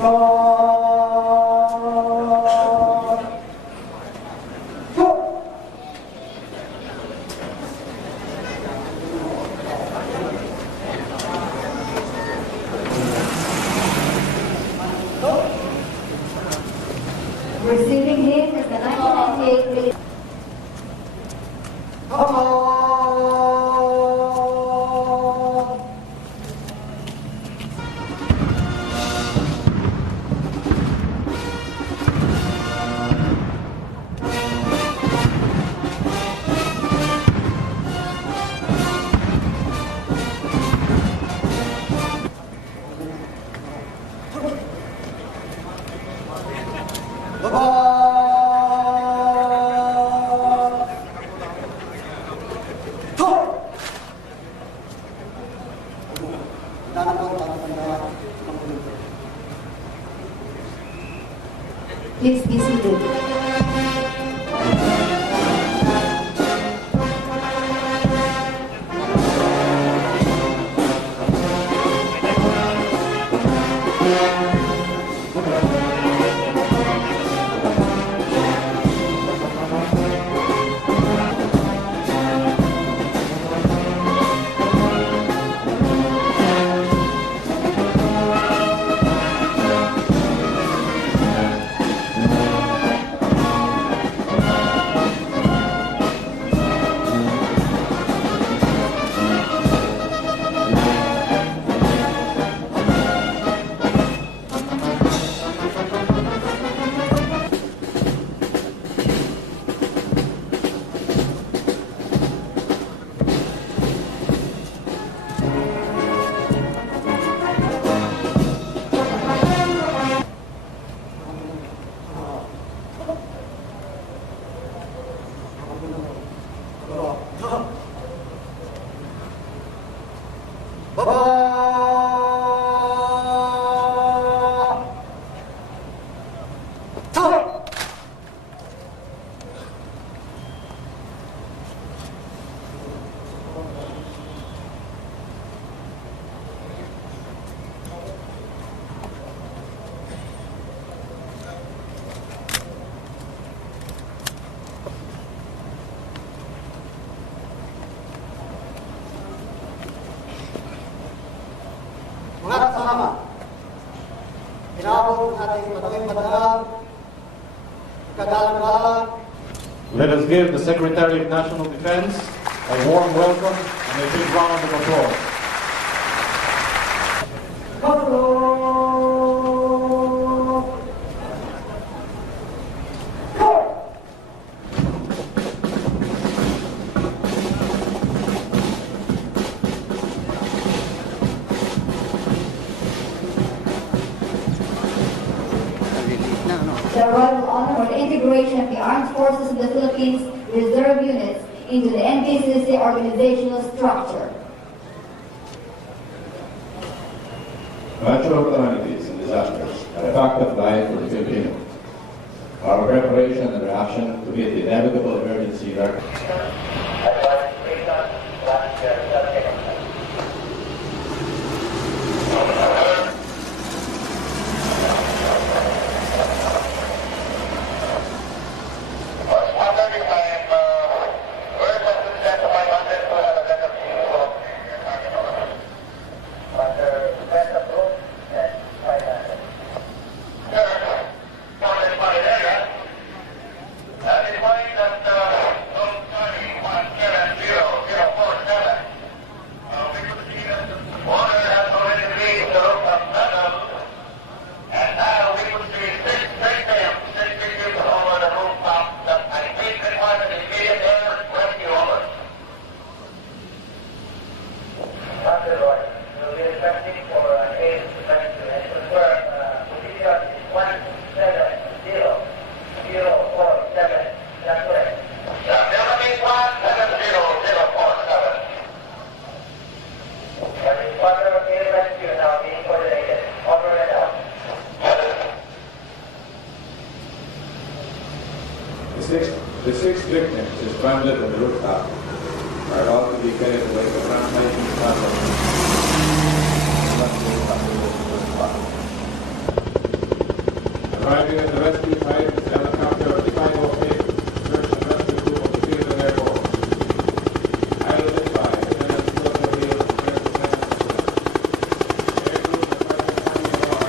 Receiving him is the 1998 Please be seated. Mga kasama, inabot ating patuloy padalang, kagalang-galang. Let us give the Secretary of National Defense a warm welcome and a big round of applause. The Royal Honor for the integration of the Armed Forces of the Philippines Reserve units into the NPCC organizational structure. Natural calamities and disasters are a fact of life for the Filipinos. Our preparation and reaction to meet the inevitable emergency The six victims suspended on the rooftop are about to be carried away to translation Arriving at the rescue site, the helicopter of the 508 search and rescue group of the Philippine Air Force. Piloted by Lieutenant Silver Hill, First Lieutenant Air Group of Sergeant Tommy Barr,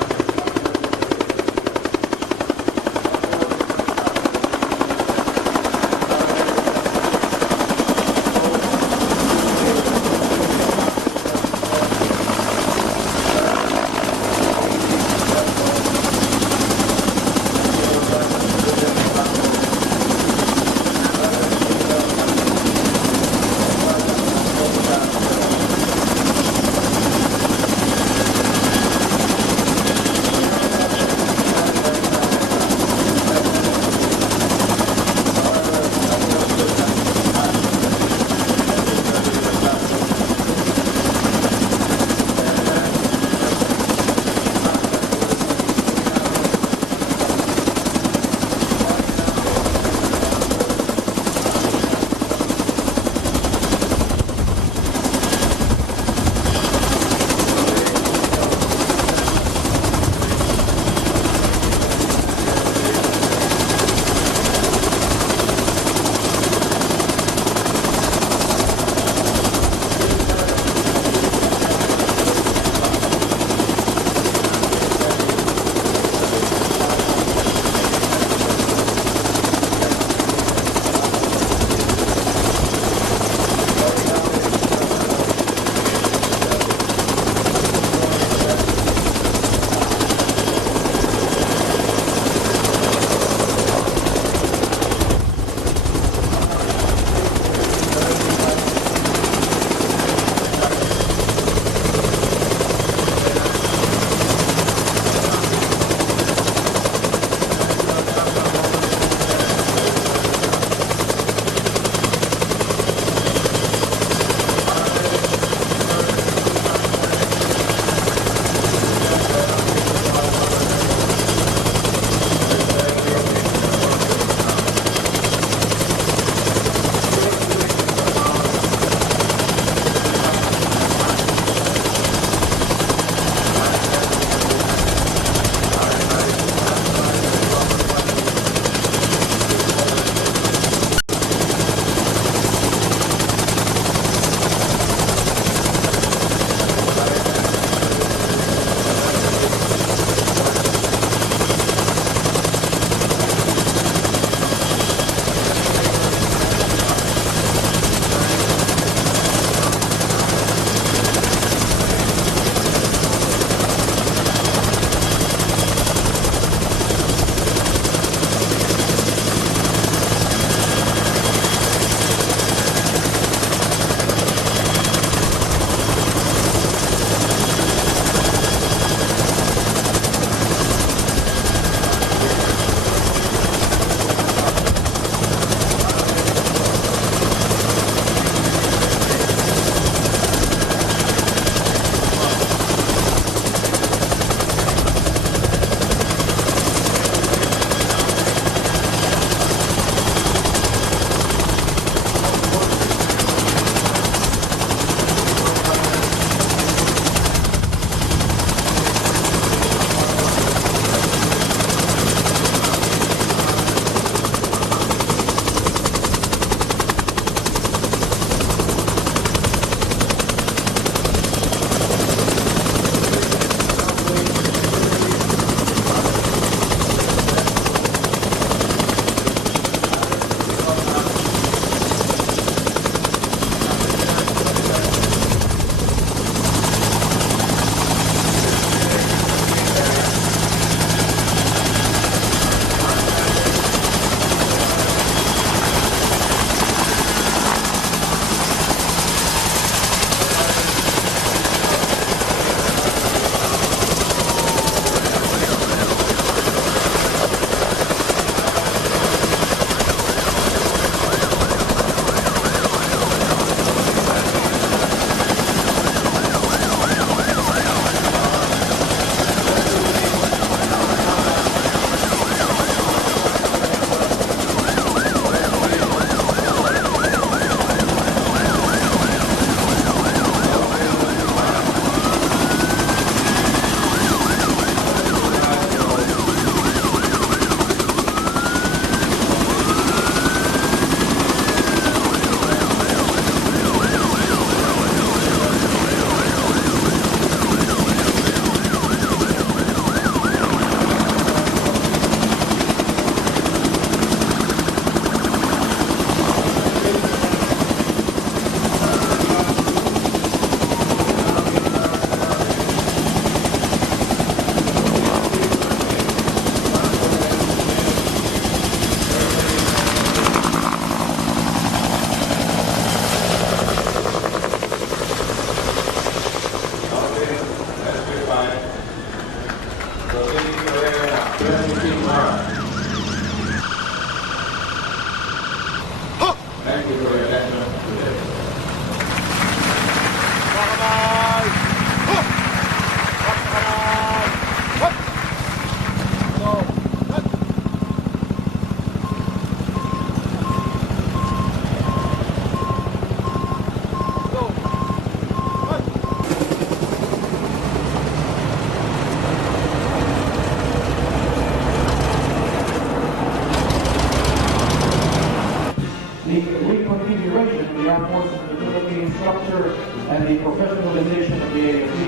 configuration of the armed forces of the Philippines structure and the professionalization of the AFP.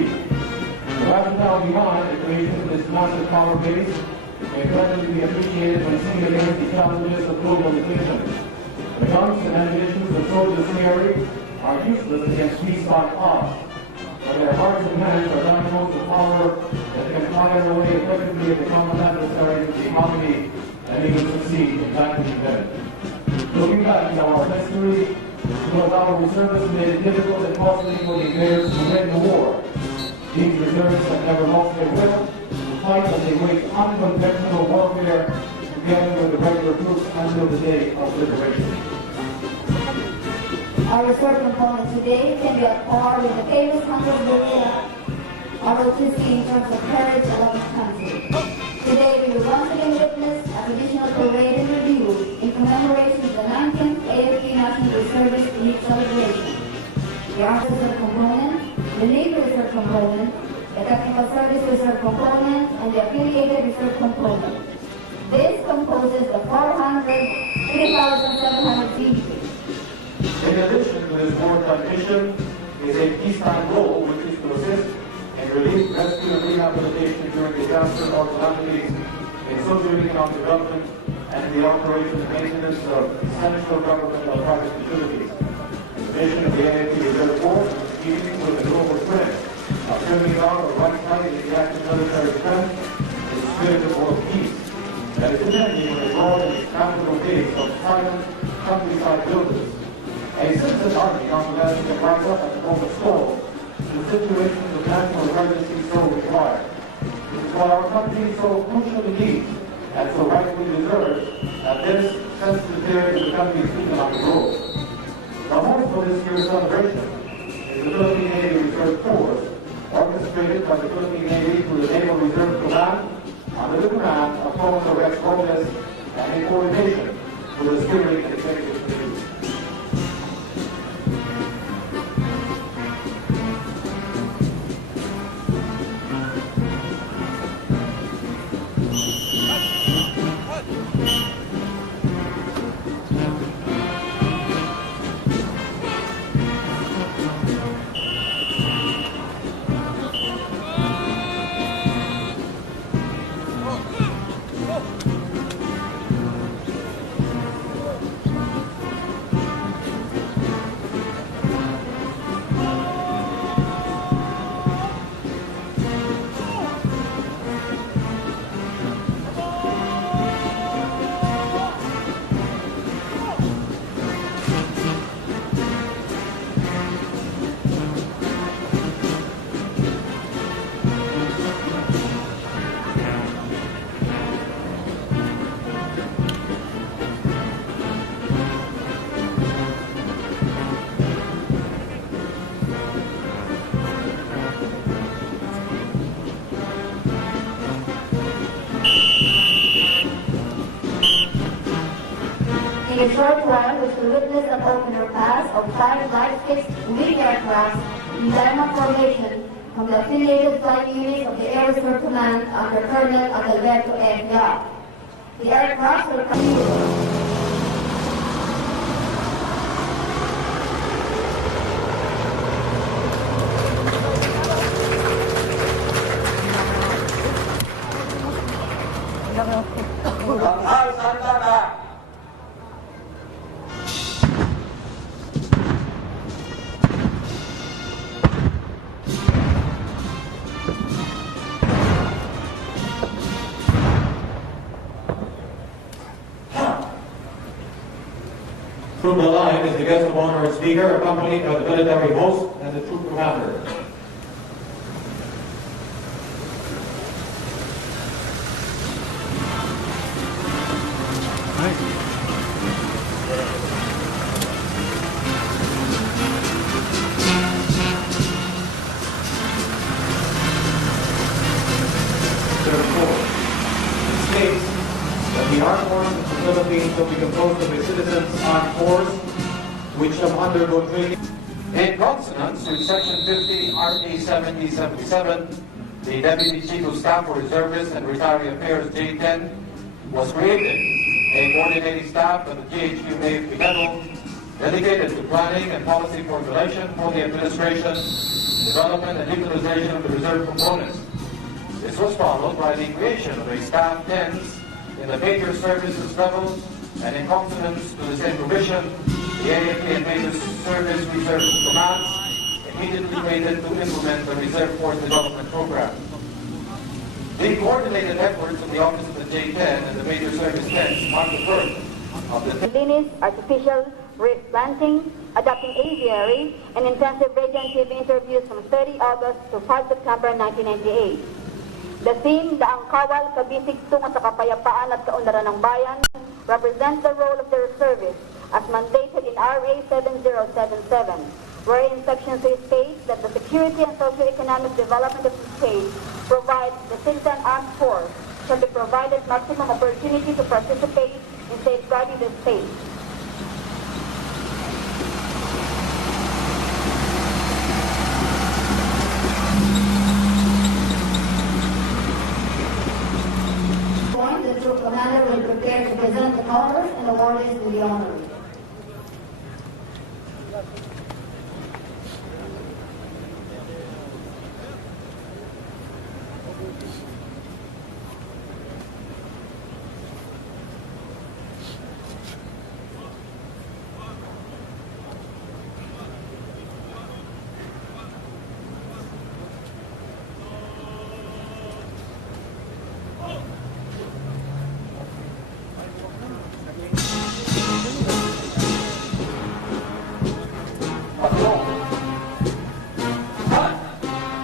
The rationale behind the creation of this massive power base may clearly be appreciated when seen against the challenges of globalization. The guns and ammunition that soldiers carry are useless against peacetime odds, but their hearts and hands are dynamos of power that can fire away effectively at the common adversary of the economy and even succeed in battling them. Looking back at our history, because our reservists made it difficult and costly for the invaders to win the war. These reservists have never lost their will to fight as they wage unconventional warfare together with the regular troops until the day of liberation. Our reserve component today can be at par with the famous Hunter's guerrilla, ROTC in terms of courage and love of country. Today we will once again witness a traditional parade and review in commemoration of the 19th AFP National Reservist Elite Celebration. The Armed Reserve Component, the Naval Reserve Component, the Technical Service Reserve Component, and the Affiliated Reserve Component. This composes the 3,700 people. In addition to this wartime mission is a peacetime role which is to assist in relief, rescue, and rehabilitation during disaster or calamities, in socio-economic development, and the operation and maintenance of essential government or private facilities. The mission of the AFP Reserve Force is keeping with the global trend of turning out or right-siding the active military strength in the spirit of world peace that is depending on a broad and expandable base of silent countryside builders. A citizen army nonetheless can rise up at the moment of storm to situations of national emergency so required. This is why our country so crucially needs and so rightfully deserves at this sensitive period of the country's economic growth. The host for this year's celebration is the Philippine Navy Reserve Force, orchestrated by the Philippine Navy through the Naval Reserve Command under the command of Commodore Rex Gomez and in coordination with the steering and executive committee. In a short while, we will witness an opener pass of 5 light-fixed wing aircraft in diamond formation from the affiliated flight units of the Air Reserve Command under Colonel Adalberto M. Yap. The aircraft will come. Through the line is the guest of honor and speaker, accompanied by the military host and the troop commander. States that the armed forces of the Philippines will be composed of a citizens' armed force which shall undergo training. In consonance with Section 50 RA 7077, the Deputy Chief of Staff for Reservists and Retiree Affairs J10 was created. A coordinating staff at the GHQ AFP level dedicated to planning and policy formulation for the administration, development and utilization of the reserve components. This was followed by the creation of a staff tents in the major services level, and in consonance to the same provision, the AFP and major service reserve commands immediately created to implement the Reserve Force Development Program. The coordinated efforts of the Office of the J-10 and the major service tents marked the birth of the Linis, artificial planting, adopting aviary, and intensive radio and TV interviews from 30 August to 5 September 1998. The theme, Daang Kawal Kabisig tungo sa kapayapaan at kaunlaran ng bayan, represents the role of the reservist as mandated in RA 7077, wherein Section 3 states that the security and socio-economic development of the state provides the citizen armed force shall be provided maximum opportunity to participate in safeguarding the state. The troop commander will prepare to present the colors and awards to the honor.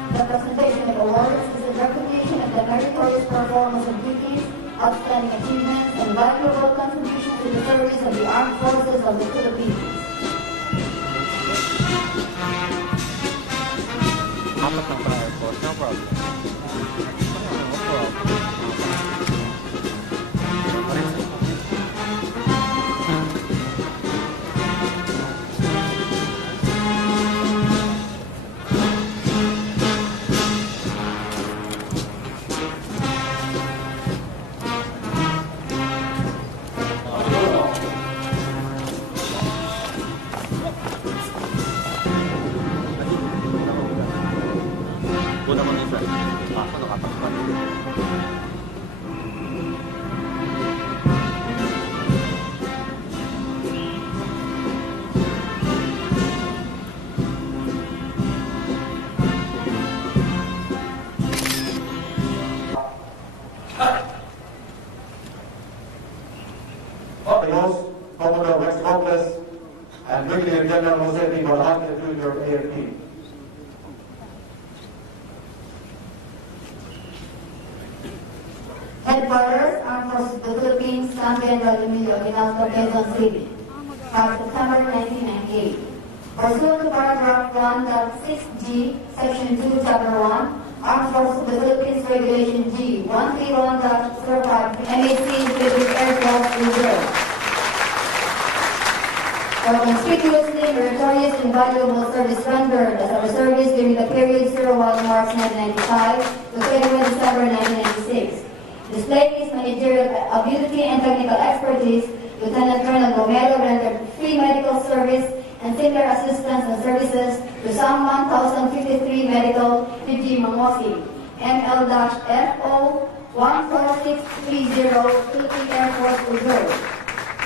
The presentation of awards is a recognition of the meritorious performance of duties, outstanding achievements, and valuable contributions to the service of the armed forces of the Philippines. No problem. Commodore Rex Robles, and Brigadier General Jose V. Barranca, Jr., AFP. Headquarters, Armed Forces of the Philippines, San Pedro Emilio, Aguinaldo, Quezon City, 5 September 1998. Pursuant to paragraph 1.6G, section 2, chapter 1, Armed Forces of the Philippines Regulation G 131-05, MAC, Philippine Air Force Reserve. For conspicuously meritorious and valuable service rendered as a reservist during the period 01 March 1995 to 21 December 1996. Displaying his managerial ability and technical expertise, Lieutenant Colonel Gomero rendered free medical service and similar assistance and services to some 1,053 medical PG Mangosi, ML-FO 14630 Philippine Air Force Reserve.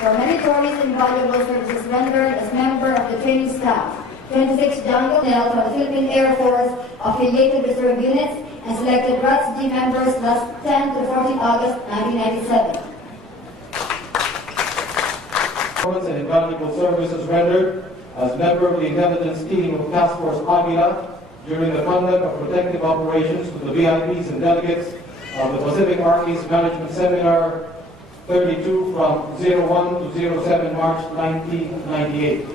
For meritorious and valuable services rendered as member of the training staff, 26 Jungle Nel from the Philippine Air Force affiliated reserve units and selected RATS G members last 10 to 14 August 1997. And invaluable services rendered as member of the intelligence team of Task Force Avila during the conduct of protective operations to the VIPs and delegates of the Pacific Army's Management Seminar 32 from 01 to 07 March 1998.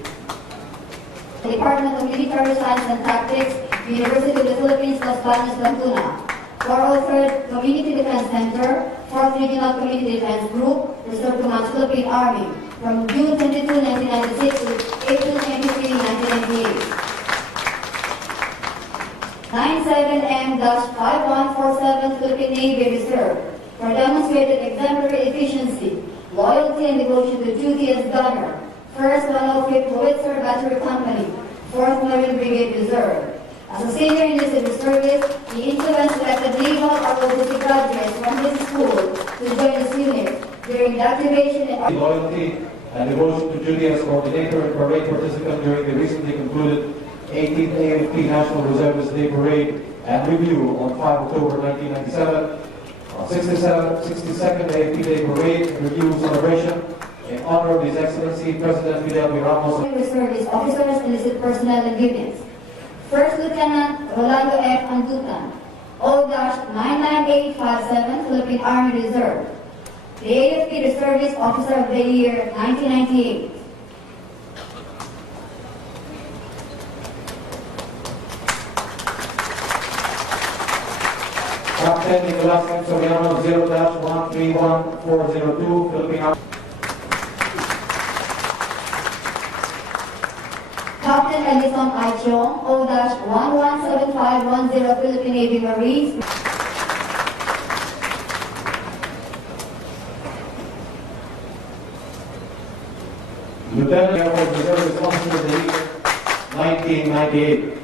The Department of Military Science and Tactics, University of the Philippines, Los Baños, Laguna. 403rd Community Defense Center, 4th Regional Community Defense Group, Reserve Command Philippine Army, from June 22, 1996 to April 23, 1998. 97M-5147 Philippine Navy Reserve, for demonstrated exemplary efficiency, loyalty, and devotion to duty as gunner. 1st 105th Howitzer Battery Company, 4th Marine Brigade Reserve. As a senior enlisted reservist, he influenced selected naval ROTC graduates from his school to join this unit during the activation and Loyalty and devotion to duty as coordinator and parade participant during the recently concluded 18th AFP National Reservist Day Parade and Review on 5 October 1997, on 62nd AFP Day Parade and Review celebration in honor of His Excellency President Fidel Ramos. reservist officers, enlisted personnel and units. First Lieutenant Rolando F. Andutan, O-99857, Philippine Army Reserve. The AFP Reservist Officer of the Year, 1998. Captain Nicolas M. Soriano, 0-131402, Philippine Army. Captain Ellison I. Chong, O-117510, Philippine Navy Marines. Lieutenant Air Force Reservist Officer of the Year, 1998.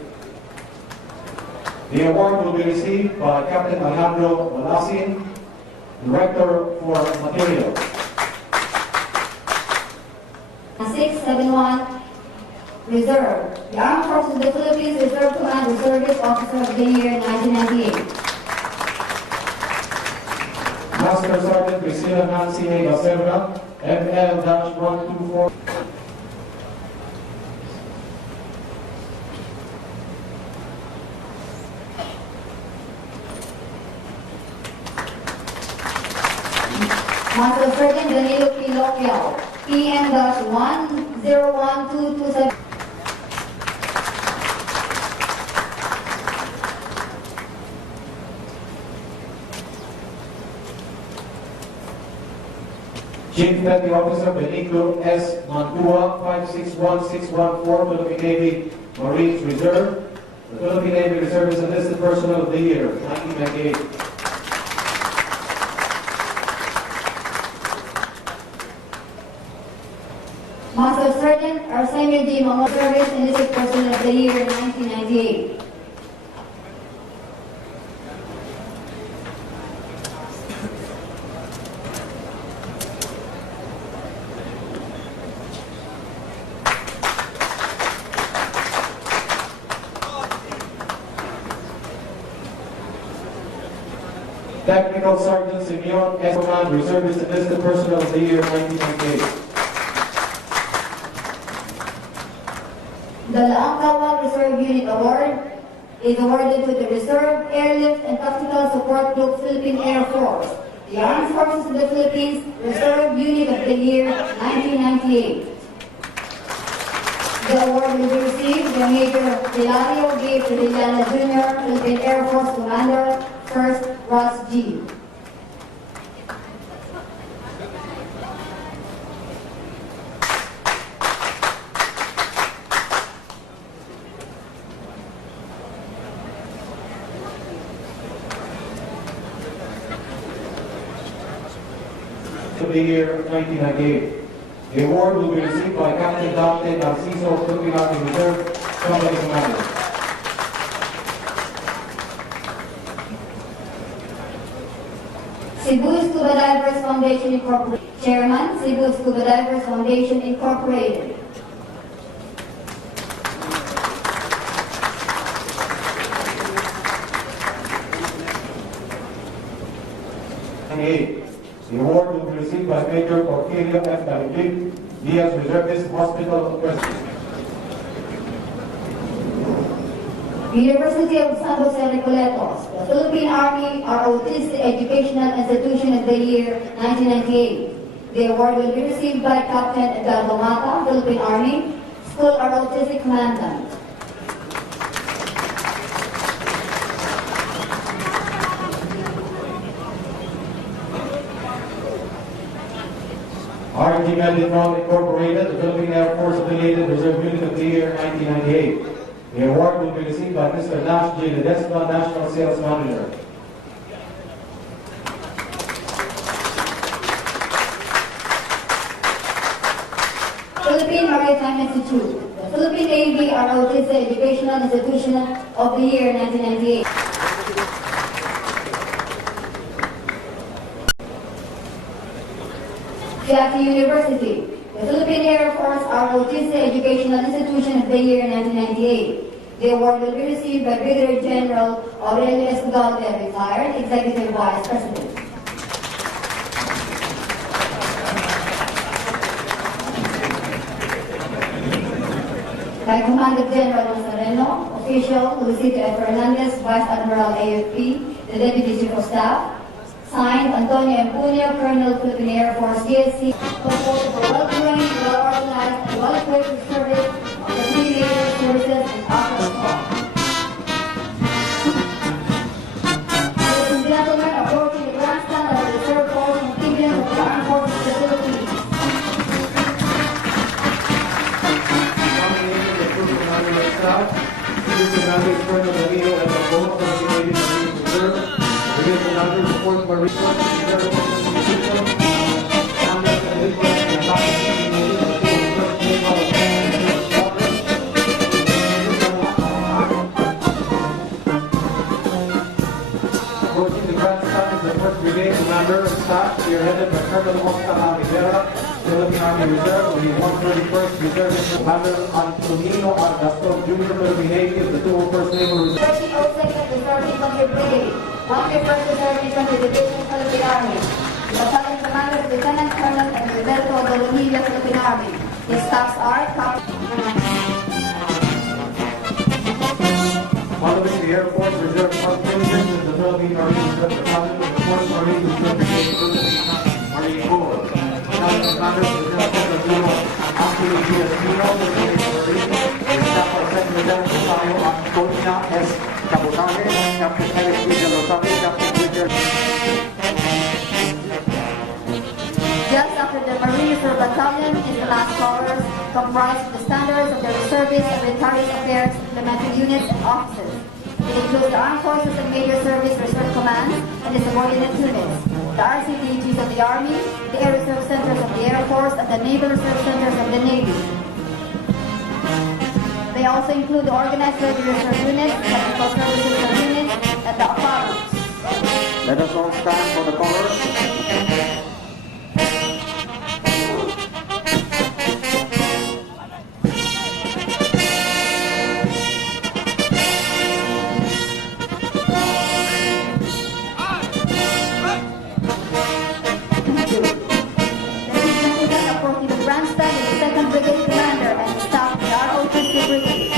The award will be received by Captain Alejandro Malasin, Director for Materials. 671 Reserve. The Armed Forces of the Philippines Reserve Command Reservist Officer of the Year, 1998. Master Sergeant Priscilla Nancy A. Baserna, ML-124. Master Sergeant Danilo P. Loquiao, PM-101227. Chief Petty Officer Benigno S. Mantua, 561614, Philippine Navy Marines Reserve. The Philippine Navy Reserve is enlisted personnel of the year, 1998. Master Sergeant Arsenio G. Mamo, Service Enlisted Personnel of the Year, 1998. Technical Sergeant Simeon S. Command, Reservist Enlisted Personnel of the Year, 1998. The Laang Reserve Unit Award is awarded to the Reserve Airlift and Tactical Support Group, Philippine Air Force. The Armed Forces of the Philippines Reserve Unit of the Year, 1998. The award will be received by Major Hilario G. Trilliana Jr., Philippine Air Force Commander, 1st Ross G. Of the Year, 1998. The award will be received by Captain Dante Narciso, Philippine Army Reserve, Company Commander. Cebu Scuba Divers Foundation Incorporated. Chairman, Cebu Scuba Divers Foundation Incorporated. The award will be received by Major Porfirio F. Daliglig, Diaz Reservist Hospital President. University of San Jose Recoletos, the Philippine Army ROTC Educational Institution of the Year, 1998. The award will be received by Captain Edgardo Mata, Philippine Army, School ROTC Commandant. RG Meditron Incorporated, the Philippine Air Force Affiliated Reserve Unit of the Year, 1998. The award will be received by Mr. Nash J. Ledesma, National Sales Manager. Philippine Philippine Navy ROTC Educational Institution of the Year 1998. Jackie University. The Philippine Air Force ROTC Educational Institution of the Year 1998. The award will be received by Brigadier General Aurelio Escalde, retired Executive Vice President. By Command of General Nazareno, official Luisito F. Fernandez, Vice Admiral AFP, the Deputy Chief of Staff. Signed, Antonio Empunio, Colonel Philippine Air Force, DSC, proposed for well-trained, well-organized, and well-equipped to service on the three major services and after the call. Ladies and gentlemen, approaching the grandstand of the Reserve Force contingent of the Armed Forces of the Philippines. Nominated the Troop Commander of Staff, Troop Commander Colonel Danilo and the both of the Canadian Marine Reserve, Brigadier Commander of the 4th Marine Corps, Reserve Institution, and the approaching the grandstand is the 1st Brigade Commander of Staff, spearheaded by Colonel Oscar Rivera, Philippine Army Reserve, the 131st Reservist Commander Antonino Argastov, Jr., Philippine Navy, of the 201st Naval Reserve. 32nd Reserve Infantry Brigade, 101st Reserve Infantry Division, Philippine Army. The Battalion Commander is Lieutenant Colonel Roberto Dolomillo, Philippine Army. His staffs are Following the Air Force Reserve contingent is the Philippine Marine Reserve Battalion of the 4th Marine Reserve Brigade, Philippine Marine Corps. Battalion Commander is Lieutenant Colonel Anthony G. Espino, Philippine Marine. The staff are Second Lieutenant Tayo Antonia S. Cabotale, Captain Eric P. De Rosales, Captain Richard. just after the Marine Reserve Battalion is the last callers, comprised of the standards of the reservists and retirees affairs implementing units and officers. It includes the Armed Forces and Major Service Reserve Commands and the subordinate units, the RCTGs of the Army, the Air Reserve Centers of the Air Force, and the Naval Reserve Centers of the Navy. They also include the Organized Ready Reserve Units, Technical Services Reserve Units, and the Apollos. Let us all stand for the colors. Approaching the grandstand is the 2nd Brigade Commander and staff of the ROTC Brigade.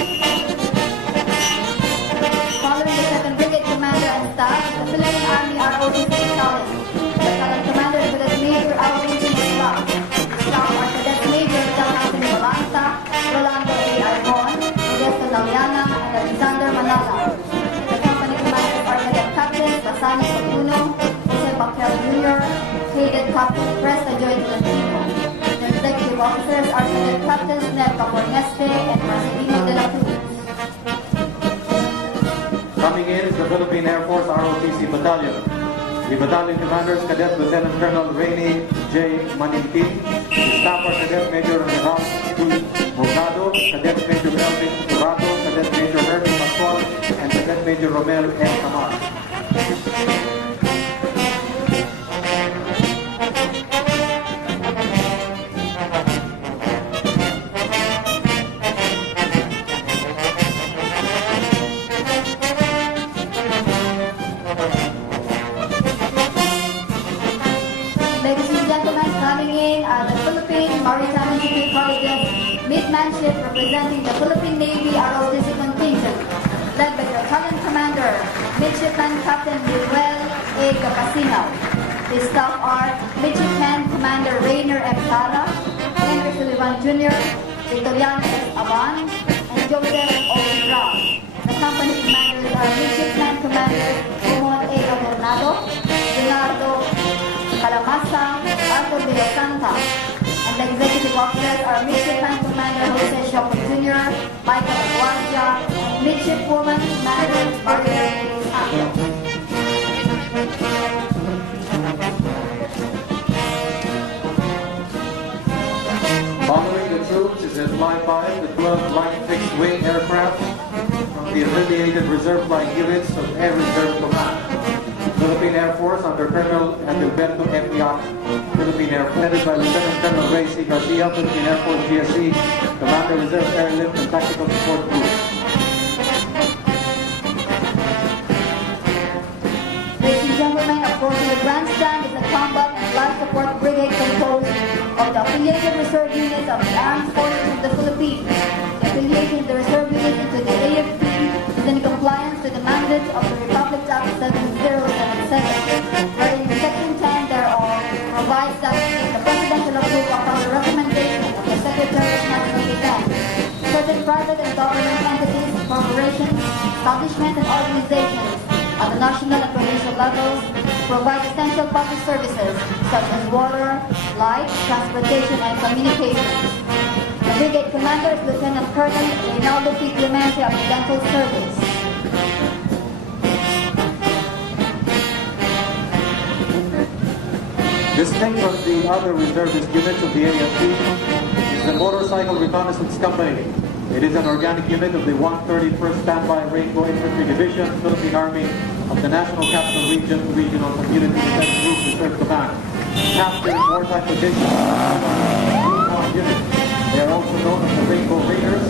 Following the 2nd Brigade Commander and staff, the Philippine Army ROTC Battalion. The Battalion Commander is Cadet Major Alvin G. Staff. Staff are Cadet Major Anthony Balanta, Rolando A. Argon, Modesto Daliana, and Alexander Manala. The company commanders are Cadet Captains Basani Sotuno, Jose Baquel Jr., Cadet Captain Presta Joy Tolentino. The executive officers are Cadet Captains Ned Caporneste and Marcelino de la Cruz. Coming in is the Philippine Air Force ROTC Battalion. The battalion commander is Cadet Lieutenant Colonel Rainy J. Manintin. The staff are Cadet Major General Cruz Morgado, Cadet Major Elvin Dorado, Cadet Major Herman Pascual, and Cadet Major Romel M. Camar. Ladies and gentlemen, coming in are the Philippine Maritime Engineering College's midmanship representing the Philippine Navy ROTC contingent, led by the Battalion Commander, Midshipman Captain Manuel A. Capacinaw. His staff are Midshipman Commander Rainer M. Tara, Henry Sullivan Jr., Victoriano S. Aban, and Joseph O. Brown. The company commanders are Midshipman Commander Ramon A. Adornado, Leonardo Calamasa, Arthur de la Santa, and the executive officers are Midshipman Commander Jose Shopo Jr., Michael Aguardia, and Midshipwoman Commander Maria Santos. Following the troops is in line 5, the 12th Line fixed-wing aircraft from the affiliated reserve flying units of Air Reserve Command. Philippine Air Force under Colonel Adalberto F. Philippine Air Force, headed by Lieutenant Colonel Ray C. Garcia, Philippine Air Force GSC, Commander Reserve Airlift and Tactical Support Group. Ladies and gentlemen, approaching the grandstand is the Combat and Life Support Brigade composed of the affiliated reserve units of the Armed Forces of the Philippines. The affiliation of the reserve units into the AFP is in compliance with the mandates of the Republic Act 7077, wherein Section 10 thereof provides that the Presidential approval upon the recommendation of the Secretary of National Defense, certain private and government entities, corporations, establishments, and organizations at the national and provincial levels provide essential public services such as water, light, transportation, and communications. The brigade commander is Lieutenant Colonel Reynaldo P. Clemente of the Dental Service. Distinct from the other reservist units of the AFP is the Motorcycle Reconnaissance Company. It is an organic unit of the 131st Standby Rainbow Infantry Division, Philippine Army of the National Capital Region, Regional Community Defense Group Reserve Command. Captured wartime positions unit. They are also known as the Rainbow Raiders,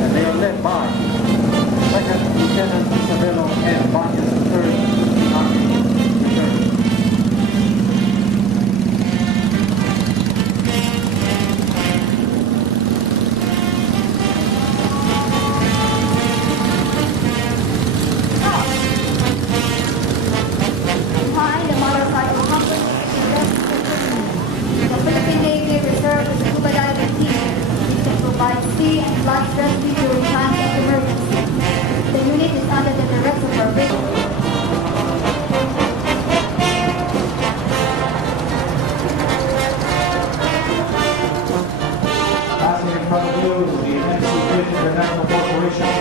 and they are led by Second Lieutenant Isabelo N. Barnes, 3rd Army Reserve. Behind the motorcycle company, the Philippine Navy Reserve Scuba Diving Team, which can provide sea and flight rescue during times of emergency. The unit is under the direction of Reservist. Passing in front of you is the NC International Corporation.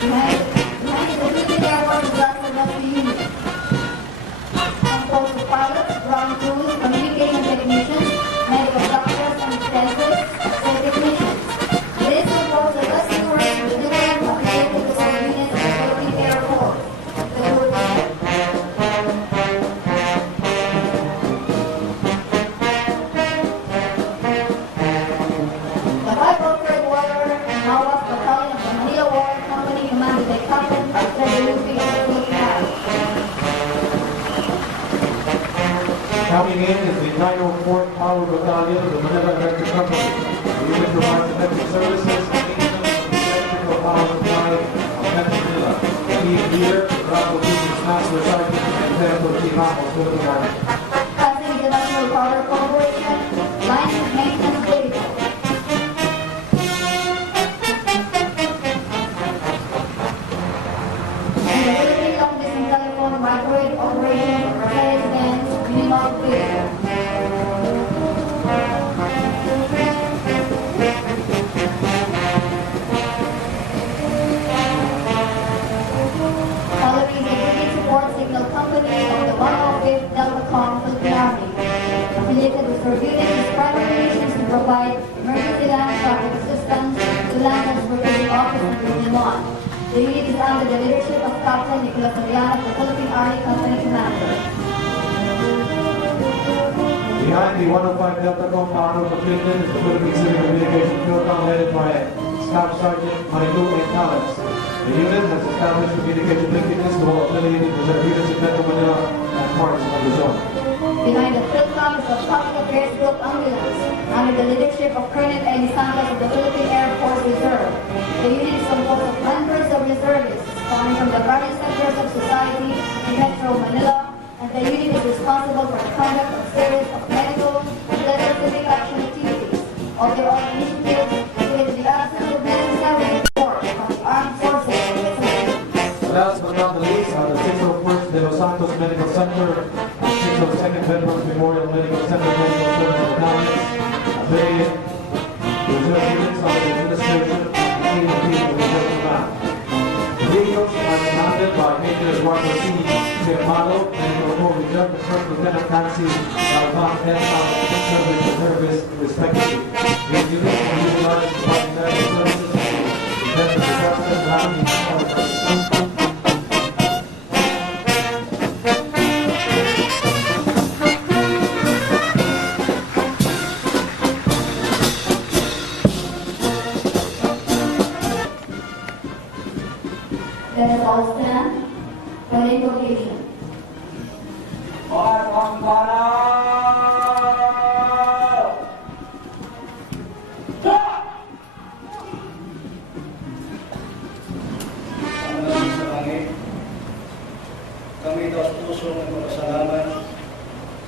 Behind the Philippine Air Force Blaster Rescue Unit, composed of pilots, ground crews, communication technicians, medical doctors, and specialists, and technicians. This involves the rescue work with different affiliated reserve units of the Philippine Air Force. The 503rd Water Nawas Battalion of the Manila Water Company, commanded by Captain Reservist of the Philippine Army. Coming in is the 904th Power Battalion of the Manila Electric Company. The unit provides electric services and maintenance of the electrical power supply of Metro Manila. Team leader, Bravo Team Master Sergeant, and Tempo Team Amos, Philippine Army. Passing International Power Corporation, lines of maintenance vehicle. And the Philippine Long Distance Telephone Microwave Operation Mercedes-Benz Minimal Vehicle. Following the Brigade Support Signal Company of the 105th Deltacom Philippine Army. Affiliated reserve unit is primary mission to provide emergency land traffic assistance to land transportation office in Region 1. The unit is under the leadership of Captain Nicolas Soriano, the Philippine Army Company Commander. Behind the 105 Deltacom Power Battalion is the Philippine Civil Communication Philcom, headed by Staff Sergeant Marilu A. Calix. The unit has established communication linkages to all affiliated reserve units in Metro Manila and parts of the zone. Behind the Philcom is the Public Affairs Group Ambulance, under the leadership of Colonel Eddie Santos of the Philippine Air Force Reserve. The unit is composed of hundreds of reservists coming from the various sectors of society in Metro Manila, and the unit is responsible for the conduct of series of medical and other civic action activities of their own initiative with the absence of necessary support from the armed forces of the Philippines. Last but not the least are the 601st De Los Santos Medical Center and 602nd Veterans Memorial Medical Center Medical Service Battalions, affiliated reserve units under the administration of the AFP of the Reserve Command. The vehicles are commanded by Major Eduardo C. Firmado and Corporal Reserve First Lieutenant Nancy Galvan, then Service Reservist, respectively. These units will be utilized to provide medical services to defend the disaster surrounding our country. Let us all stand for an invocation. Sa langit, kami taos puso nagpapasalamat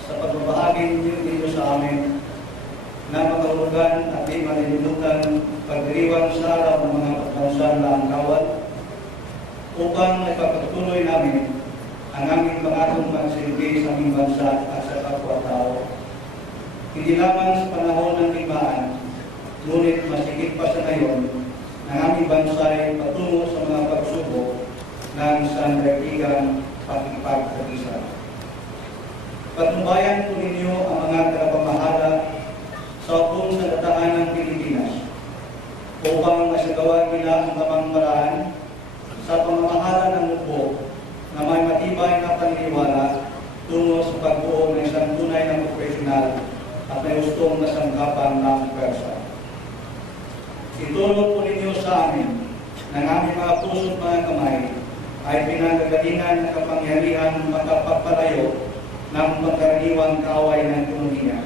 sa pagbabahagi ninyo sa amin na magkaulugan at di malilimutan pagdiriwang sa araw ng mga pagkaunsan na ang kawal upang ipagpatuloy namin ang aming pangatong pagsilbi sa aming bansa at sa kapwa-tao. Hindi lamang sa panahon ng digmaan, ngunit masigit pa sa ngayon, ang aming bansa ay patungo sa mga pagsubok ng sandaigdigang pakikipagkabisa. Patnubayan po ninyo ang mga tagapamahala sa upong sandataan ng Pilipinas upang masagawa nila ang tamang paraan sa pamamahala ng mupo na may matibay na paniniwala tungo sa pagbuo ng isang tunay na profesional at may hustong na sangkapan ng pwersa. Itulong po ninyo sa amin na ng aming mga puso't mga kamay ay pinanggagalingan ng kapangyarihan makapagpalayo ng pagkaraniwang kaaway ng ekonomiya.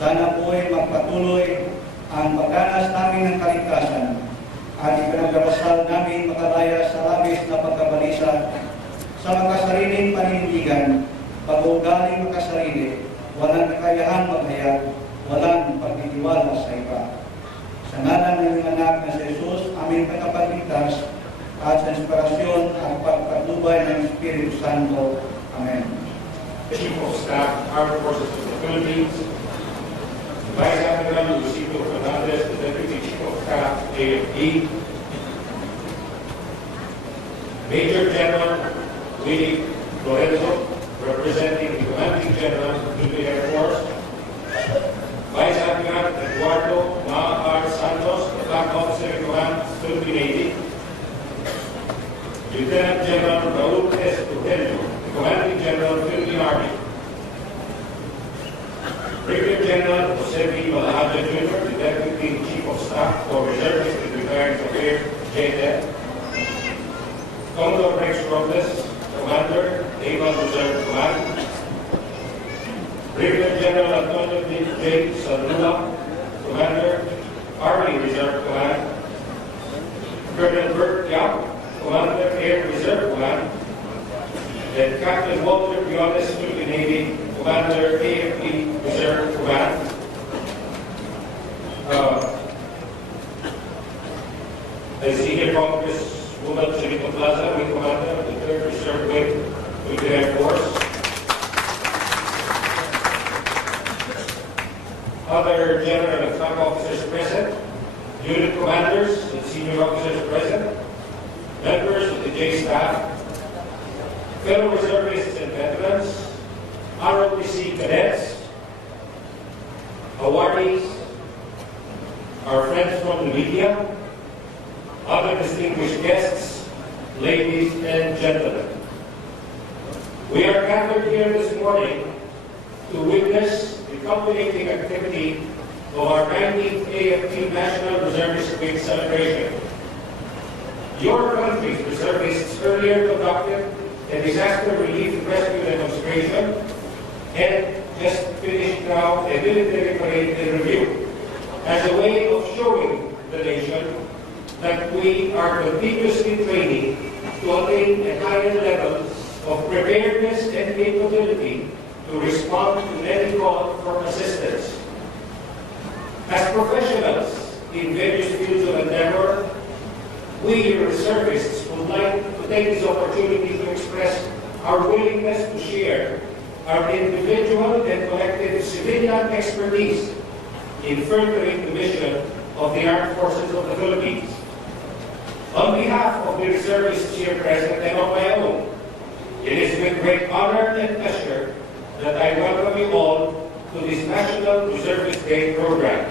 Sana po ay magpatuloy ang pagdanas namin ng kaligtasan at ipinagdarasal namin makalaya sa labis na pagkabalisa sa makasariling paninindigan, pag-uugaling makasarili, walang kakayahan maghayag, walang pagtitiwala sa iba. Sa ngalan ng iyong anak na si Jesus, aming tagapagligtas at sa inspirasyon at pagpatnubay ng Espiritu Santo. Amen. Chief of Staff, Armed Forces of the Philippines, Vice Admiral Luisito Fernandez, the Deputy Chief of Staff, AFP, Major General Willie Lorenzo, representing the Commanding General of the Philippine Air Force, Vice Admiral Eduardo Maar Santos, the Flag Officer in Command, Philippine Navy, Lieutenant General Raul S. Trujillo, the Commanding General of the Philippine Army, Brigadier General Jose V. Malahada Jr., the Deputy Chief of Staff for Reservist and Retired Affairs, JDEP, Commodore Rex Robles, Commander, Naval Reserve Command, Brigadier General Antonio J. Salula, Commander, Army Reserve Command, Colonel Bert Yap, Commander, Air Reserve Command, and Captain Walter Briones, Philippine Navy, Commander, AFP Reserve Command. I see here Congresswoman Chalito Plaza, Wing Commander of the 3rd Reserve Wing, Philippine Air Force. Other general and flag officers present, unit commanders and senior officers present, members of the J staff, fellow reservists and veterans, ROTC cadets, awardees, our friends from the media, other distinguished guests, ladies and gentlemen. We are gathered here this morning to witness the culminating activity of our 19th AFP National Reservist Week celebration. Your country's reservists earlier conducted a disaster relief and rescue demonstration and just finished now a military parade in review as a way of showing the nation that we are continuously training to attain a higher level of preparedness and capability to respond to any call for assistance. As professionals in various fields of endeavor, we reservists would like to take this opportunity to express our willingness to share our individual and collective civilian expertise in furthering the mission of the Armed Forces of the Philippines. On behalf of the Reservist Chairperson and of my own, it is with great honor and pleasure that I welcome you all to this National Reservist Day program.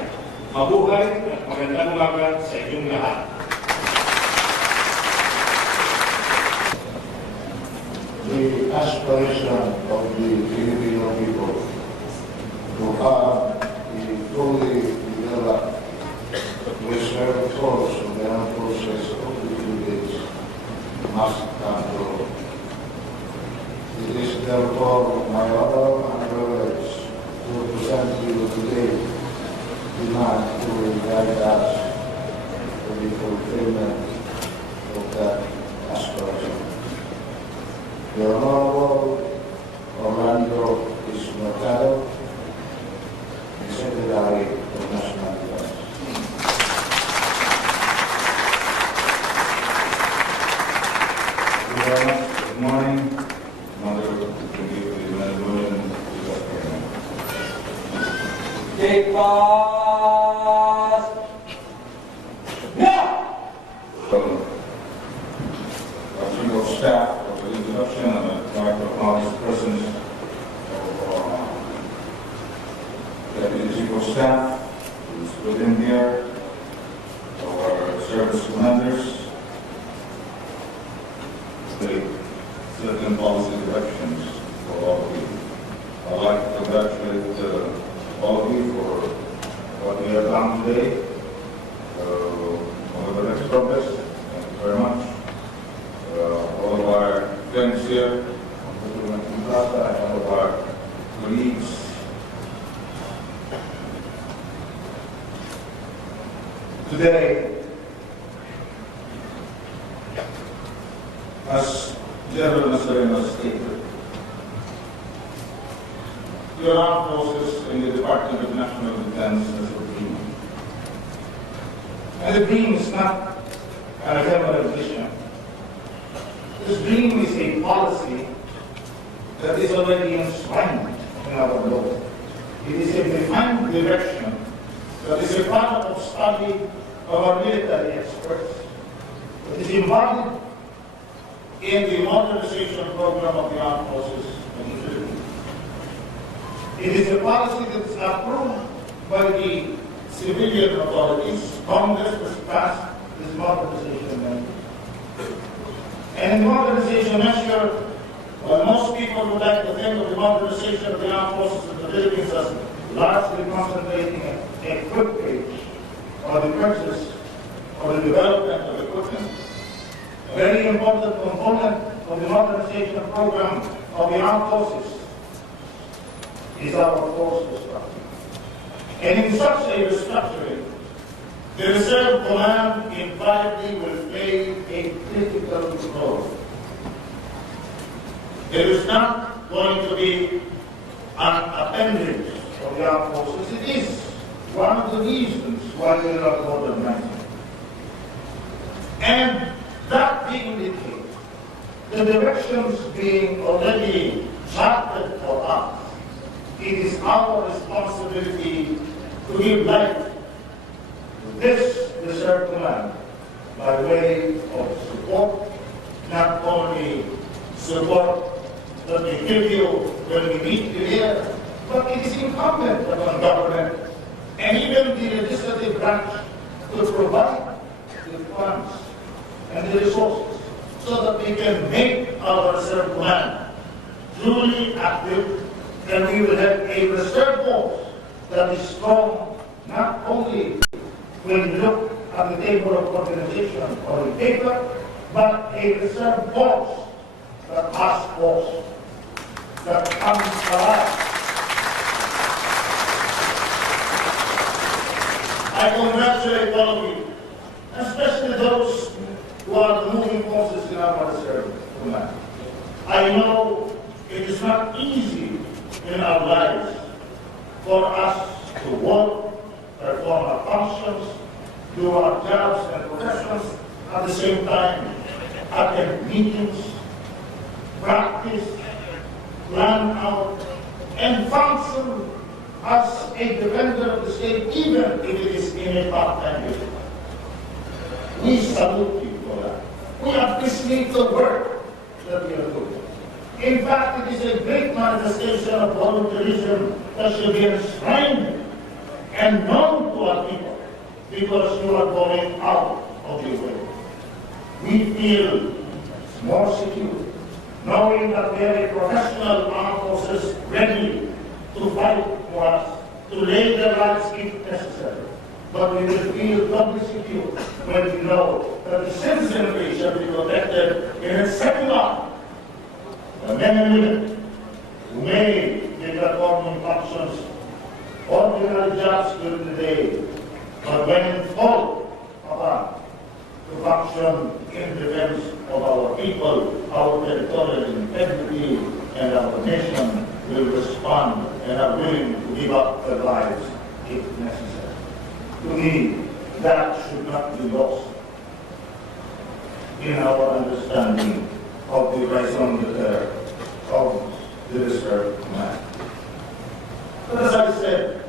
Mabuhay at magandang umaga sa inyong lahat. The aspiration of the Filipino people to have a fully developed reserve force of the armed forces of the Philippines must come true. It is therefore my honor and privilege to present to you today the man who will guide us to the fulfillment of that aspiration. The Honorable Orlando is Mercado, the Secretary of National Defense. Thank you very much. Good morning. Mother, to give the resolution to the President. Take fast! Now! Our Chief of Staff for the introduction and I'd like to acknowledge the presence of our Deputy Chief of Staff, who's within here, our service commanders, state certain policy directions for all of you. I'd like to congratulate all of you for what we have done today. On the next progress, thank you very much. All of our friends here, and all of our colleagues. Today, as General Nazareno stated, your armed forces in the Department of National Defense has a dream. And the dream is not an ephemeral vision. This dream is a policy that is already enshrined in our law. It is a defined direction that is a product of study of our military experts. It is embodied in the modernization program of the armed forces of the Philippines. It is a policy that is approved by the civilian authorities. Congress has passed this modernization measure. And the modernization measure, most people would like to think of the modernization of the armed forces of the Philippines as largely concentrating on equipment or the purchase or the development of equipment. A very important component of the modernization program of the armed forces is our force restructuring. And in such a restructuring, the Reserve Command invariably will play a critical role. It is not going to be an appendage of the armed forces. It is one of the reasons why we are modernizing. And that being the case, the directions being already charted for us, it is our responsibility to give life to this Reserve Command by way of support, not only support that we give you when we meet you here, but it is incumbent upon government and even the legislative branch to provide the funds and the resources so that we can make our Reserve Command truly active, and we will have a reserve force that is strong not only when you look at the table of organization or the paper, but a reserve force that task force that comes alive. I congratulate all of you, especially those who are the moving forces in our Reserve Command. I know it is not easy in our lives for us to work, perform our functions, do our jobs and professions, at the same time attend meetings, practice, plan out, and function as a defender of the state, even if it is in a part-time basis. We salute you for We appreciate the work that we are doing. In fact, it is a great manifestation of volunteerism that should be enshrined and known to our people, because you are going out of your way. We feel more secure, knowing that we have a professional armed forces ready to fight for us, to lay their lives if necessary. But we will feel doubly secure when we know that the citizenry shall be protected in its setting up. The men and women who may be performing functions, ordinary jobs during the day, but when called upon to function in defense of our people, our territorial integrity, and our nation, will respond and are willing to give up their lives if necessary. To me, that should not be lost in our understanding of the raison d'etre of the reserve man. But as I said,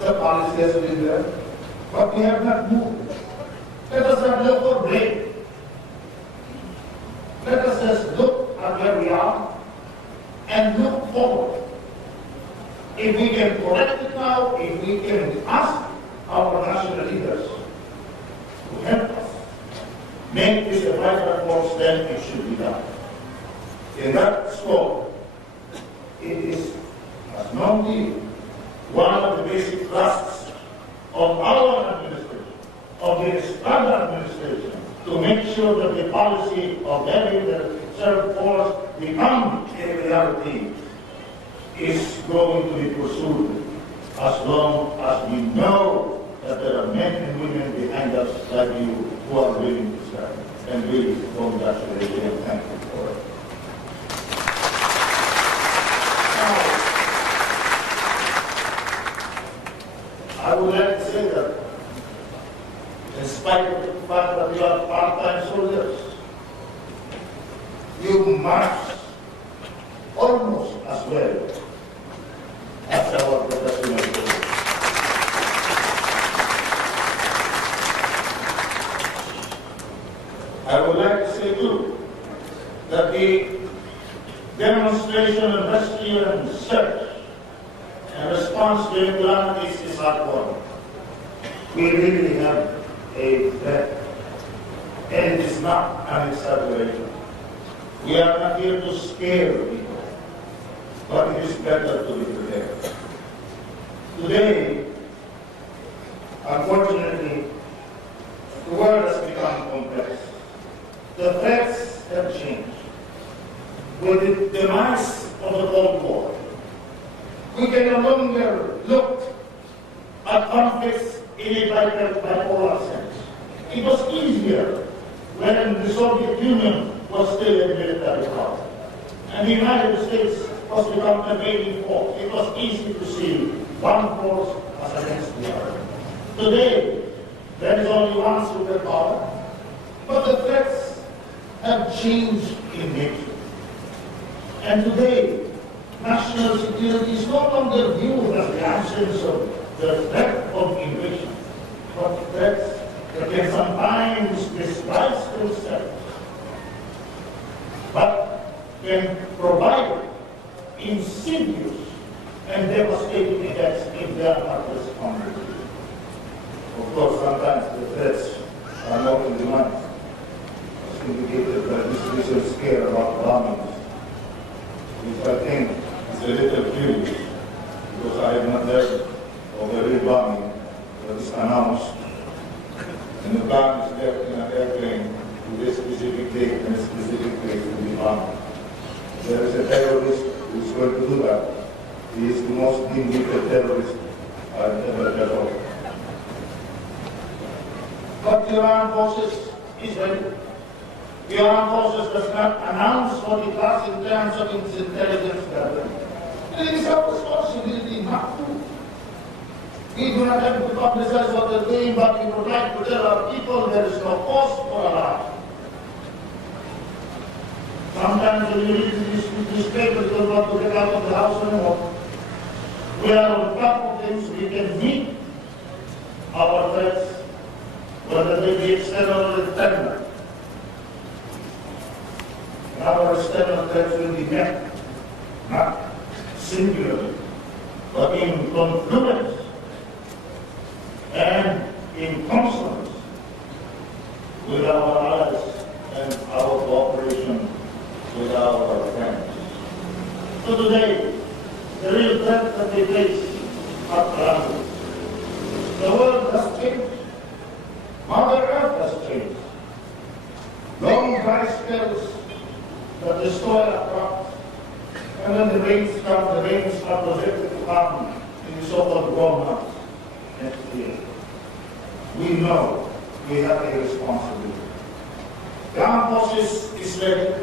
the policy has been there, but we have not moved. Let us not look for blame. Let us just look at where we are and look forward. If we can correct it now, if we can ask our national leaders to help us make this a vital force, then it should be done. In that scope, it is, as known to you, one of the basic thrusts of our administration, of the Estado administration, to make sure that the policy of having the reserve force become a reality is going to be pursued as long as we know that there are men and women behind us like you who are willing to serve. And we congratulate you and thank you for it. I would like to say that in spite of the fact that you are part-time soldiers, you march almost as well as our professional soldiers. I would like to say too that the demonstration and rescue and search and response during calamities is hardcore. We really have a threat, and it is not an exaggeration. We are not here to scare people, but it is better to be prepared. Today, unfortunately, the world has become complex. The threats have changed. With the demise of the Cold War, we can no longer look at conflicts in a bipolar sense. It was easier when the Soviet Union was still a military power, and the United States was become a invading force. It was easy to see one force as against the other. Today, there is only one superpower, but the threats have changed in nature. And today, national security is no longer viewed as the absence of the threat of invasion, but threats that can sometimes disguise themselves, but can provide insidious and devastating effects if they are not responded to. Of course, sometimes the threats are not in the mind, as indicated by this recent scare about bombings, which I think is a little curious, because I have not heard of a real bombing that is announced, and the bomb is left in an airplane to a specific date and a specific place to be bombed. There is a terrorist who is going to do that. He is the most vindictive terrorist I've ever heard of. But the armed forces is ready. The armed forces does not announce what it does in terms of its intelligence gathering. And it is our responsibility not to. We do not have to publicize what they're doing, but we would like to tell our people there is no cause for alarm. Sometimes when you read these newspapers, you don't want to get out of the house anymore. We are on top of things. We can meet our threats whether they be external or internal. And our external threats will be met, not singularly, but in confluence and in consonance with our allies and our cooperation with our friends. So today, the real threat that we face are around. The world has changed. Mother Earth has changed. Long dry spells that destroy our crops, and when the rains come, the rains are projected to come in the so-called warm months next year. We know we have a responsibility. The armed forces is ready,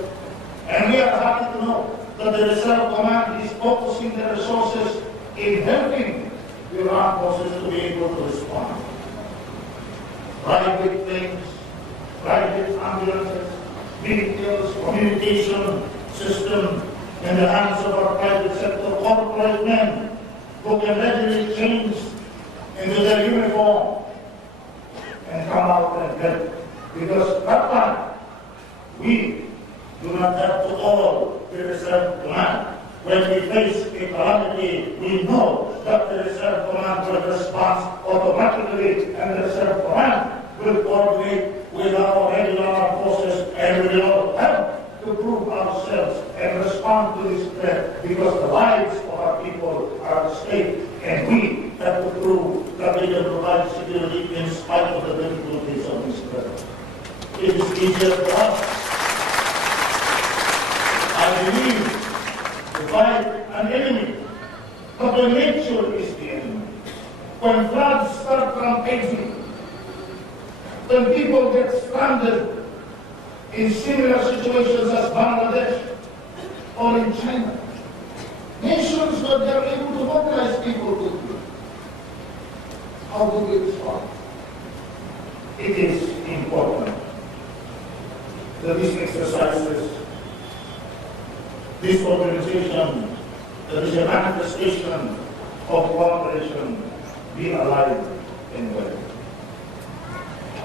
and we are happy to know that the Reserve Command is focusing their resources in helping the armed forces to be able to respond. Private planes, private ambulances, vehicles, communication system in the hands of our private sector corporate men who can readily change into their uniform and come out and help. Because that time, we do not have to call the Reserve Command. When we face a calamity, we know that the Reserve Command will respond automatically, and the Reserve Command will coordinate with our regular armed forces, and we will help to prove ourselves and respond to this threat, because the lives of our people are at stake, and we have to prove that we can provide security in spite of the difficulties of this threat. It is easier for us, I believe, to fight an enemy, but the nature is the enemy. When floods start rampaging, when people get stranded in similar situations as Bangladesh or in China, nations where they are able to mobilize people quickly, how do we respond? It is important that these exercises, this organization, that is a manifestation of cooperation, be alive and well.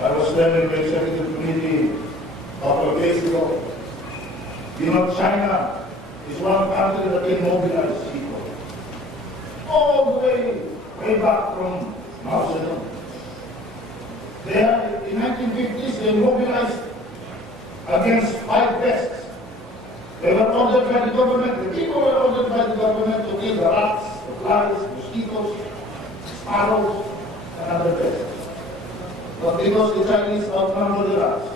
I was telling the executive committee a couple of days ago, you know, China is one country that can mobilize people. All the way back from Mao Zedong. In 1950s, they mobilized against 5 pests. They were ordered by the government, the people were ordered by the government to kill the rats, the flies, mosquitoes, sparrows, and other pests. But because the Chinese outnumbered the rats,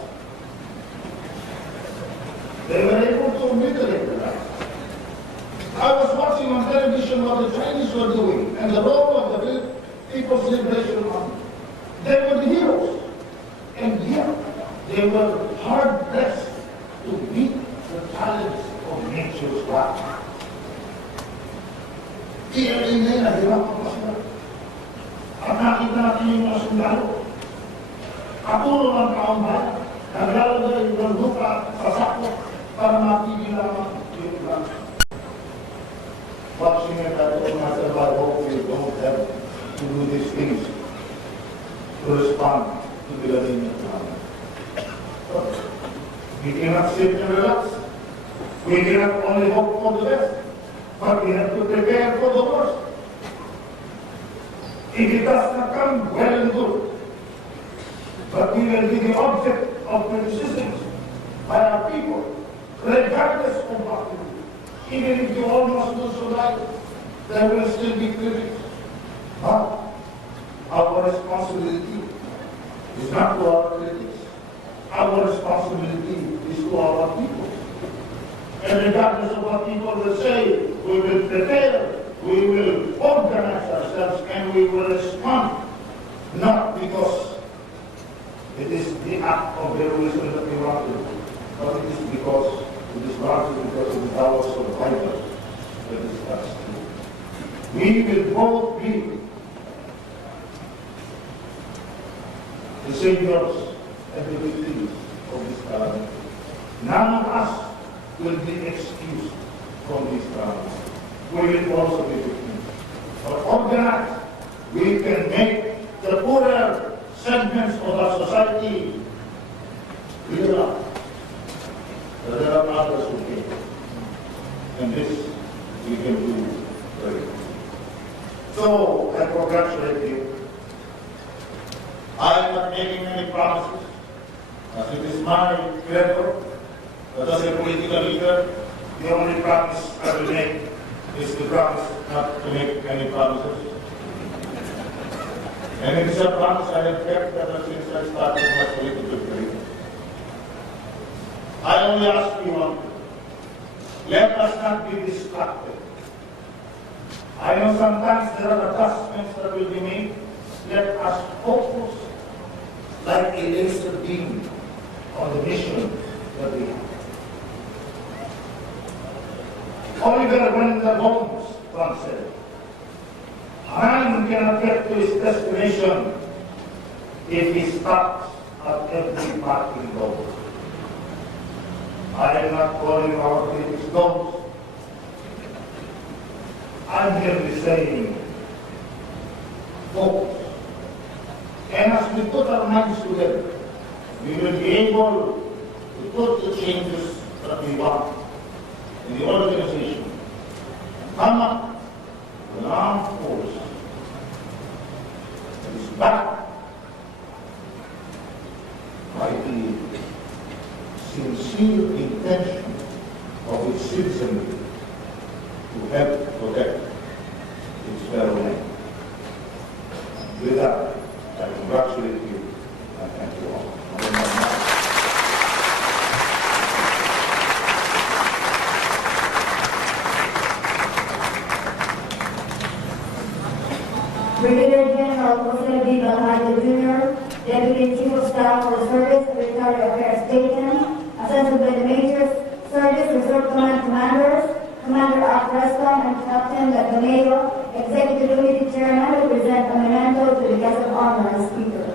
they were able to mutilate the rats. I was watching on television what the Chinese were doing and the role of the People's Liberation Army. They were the heroes, and yet they were hard-pressed to meet the challenge of nature's wrath. Iyan din nahirapan pa sila. At nakita natin yung mga sundalo. Katulong ang taong bayan, naglalagay ng lupa sa sako para mapigil lamang yung iba. Watching it, I told myself, I hope we don't have to do these things to respond to the La Nina phenomenon. We cannot sit and relax. We cannot only hope for the best, but we have to prepare for the worst. If it does not come, well and good. But we will be the object of criticism by our people, regardless of what we do. Even if you almost do so right, there will still be critics. But our responsibility is not to our critics. Our responsibility is to our people. And regardless of what people will say, we will prepare, we will organize ourselves, and we will respond, not because it is the act of heroism that we want to do, but it is because it is largely because of the power of the Bible that is us. We will both be the saviors and the victims of this calamity. None of us will be excused from this calamity. We will also be victims. But organized, we can make the poorer segments of our society realize that there are others who care. And this we can do very well. So I congratulate you. I am not making any promises, as it is my pleasure, but as a political leader, the only promise I will make is to promise not to make any promises. And it is a promise I have kept ever since I started my political career. I only ask you one thing. Let us not be distracted. I know sometimes there are adjustments that will be made. Let us focus like a laser beam on the mission that we have. Oliver Wendell Holmes once said, "A man cannot get to his destination if he stops at every parking lot." I am not calling our critics those. I'm merely saying, focus. And as we put our minds together, we will be able to put the changes that we want in the organization, come up with an armed force that is backed by the sincere intention of its citizenry to help protect its fellow man. With that, I congratulate you and thank you all. Brigadier General Jose B. Balhaja Jr., Deputy Chief of Staff for the Service, Secretary of Affairs Station, assisted by the Majors, Service Reserve Command Commanders, Commander of Rescom, and Captain Laganeo, Executive Committee Chairman, will present a memento to the guest of honor as Speaker.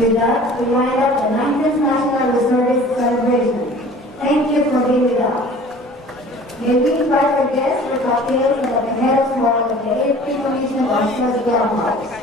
With that, we wind up the 19th National Reservist celebration. Thank you for being with us. May we invite our guests for cocktails at the head of hall of the AFP Commission on Thursday.